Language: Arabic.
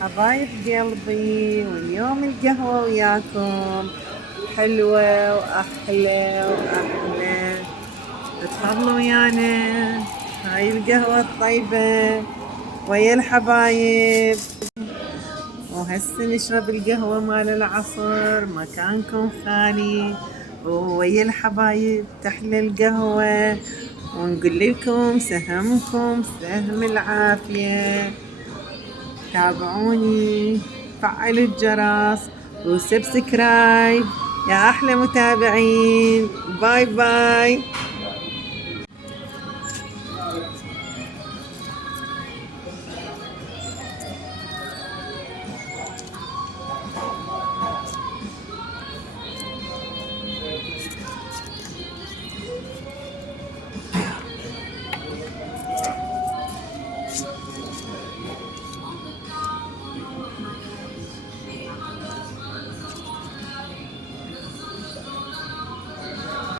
حبايب قلبي، واليوم القهوة وياكم حلوة وأحلى وأحلى. تفضلوا ويانا هاي القهوة الطيبة ويا الحبايب. وهسه نشرب القهوة مال العصر، مكانكم خالي ويا الحبايب تحلى القهوة. ونقول لكم سهمكم سهم العافية. تابعوني، فعلوا الجرس وسبسكرايب يا أحلى متابعين. باي باي.